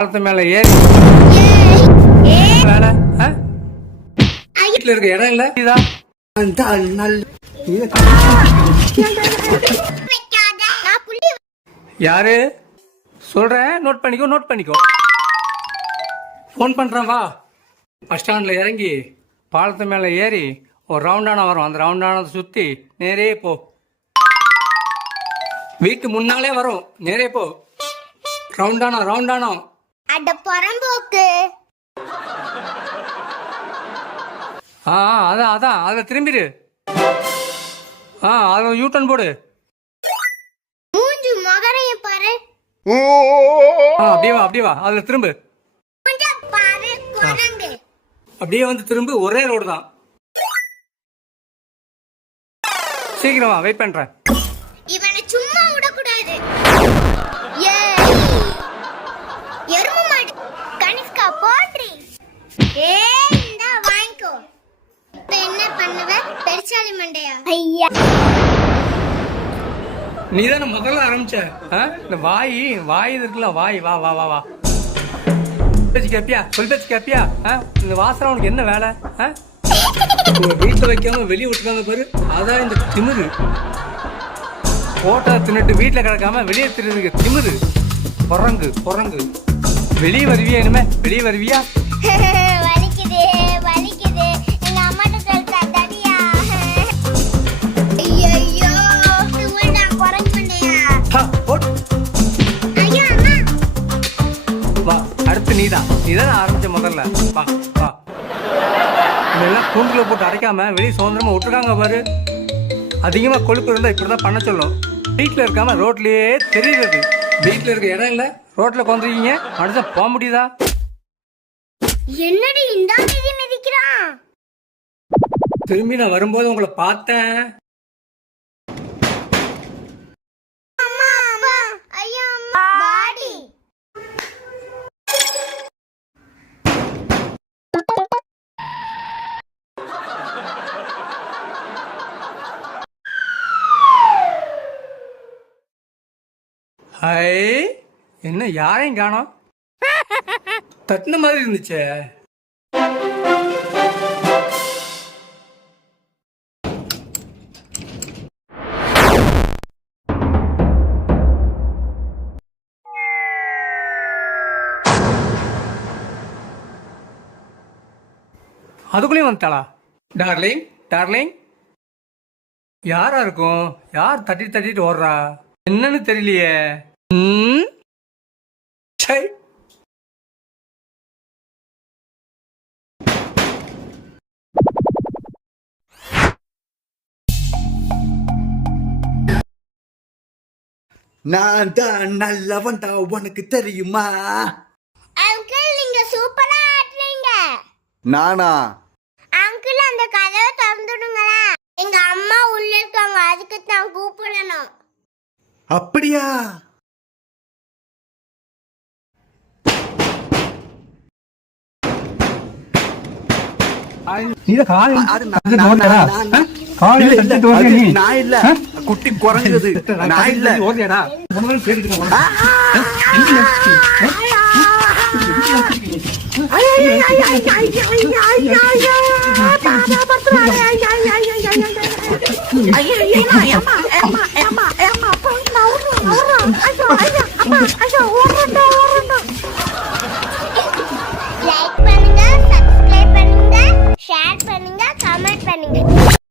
பாலத்து மேல ஏறி வேலை ஆ? வீட்டுல இருக்க இடம் இல்ல? இதா? யாரு? சொல்றேன். நோட் பண்ணிக்கோ நோட் பண்ணிக்கோ. ஃபோன் பண்றேன் வா. பஸ் ஸ்டாண்ட்ல இறங்கி பாலத்து மேல ஏறி ஒரு ரவுண்டானா வரும். அந்த ரவுண்டானத்தை சுத்தி நேரே போ. வீட்டு முன்னாலே வரும். நேரே போ. ரவுண்டானா ரவுண்டானா அட புறம்போக்கு. ஆ அதான் அதான் அதில் திரும்பிடு. ஆ அதில் யூட்டன் போடு. மூஞ்சு மகரையும் பாரு. ஆ அப்படியே வா அப்படியே வா அதில் திரும்பு. மூஞ்ச பாரு குரங்கு. அப்படியே வந்து திரும்பு ஒரே ரோடு தான். சீக்கிரம் வெயிட் பண்ணுறேன் இவனை சும்மா விடக்கூடாது. ஏய். எருமை போட்ரி ஏய் இந்தா வாங்கிக்கோ. இப்ப என்ன பண்ணுவ? பெருச்சாளி மண்டையா? ஐயா. நீ தானே முதல்ல ஆரம்பிச்ச? இந்த வாய் வாய் இருக்குல்ல வாய் வா வா வா வா. பேச்சு கேப்பியா? சொல் பேச்சு கேப்பியா? இந்த வாசனம் உனக்கு என்ன வேலை? வீட்டில் வைக்காம வெளியே விட்டுருக்காங்க பாரு. அதான் இந்த திமிரு. போட்டா தின்னுட்டு வீட்டில் கிடக்காம வெளியே திருதுக்கு திமிரு. குரங்கு குரங்கு. வெளியே வருவியா இனிமே? வெளியே வருவியா வலிக்குது வலிக்குது. எங்க அம்மாட்ட சொல்லிட்டா தடியா. ஐயோ இவன்டா குரங்கு மண்டையா. ஹா, போட்டு ஐயோ அம்மா. வா அடுத்து நீதான். நீதான் ஆரம்பிச்ச முதல்ல. வா வா. இதெல்லாம் கூண்டுல போட்டு அடைக்காம வெளியே சுதந்திரமா விட்டுருக்காங்க பாரு. அதிகமா கொழுப்பு இருந்தா இப்படிதான் பண்ண சொல்லும். வீட்டுல இருக்காம ரோட்லயே தெரியுது வீட்டுல இருக்க இடம் இல்ல. ரோட்ல கொண்டிருக்கீங்க மனுஷன் போக முடியுதா? என்னடி இந்த திரும்பி நான் வரும்போது உங்களை பார்த்தேன் அம்மா அம்மா ஐயோ அம்மா வாடி ஹை என்ன யாரையும் காணோம்? தட்டின மாதிரி இருந்துச்சே. அதுக்குள்ளேயும் வந்துட்டாளா? டார்லிங் டார்லிங் யாரா இருக்கும்? யார் தட்டி தட்டிட்டு ஓடுறா? என்னன்னு தெரியலையே. ம்? சை நான் தான் நல்லவன்டா உனக்கு தெரியுமா? அங்கிள் நீங்க சூப்பரா ஆடுறீங்க. நானா? அங்கிள் அந்த கதவை திறந்துடுங்களேன். எங்க அம்மா உள்ள இருக்காங்க அதுக்கு தான் கூப்பிடணும் அப்படியா? குட்டி குரங்குது நான் இல்ல கேட்டுட்டு இருக்கேன்.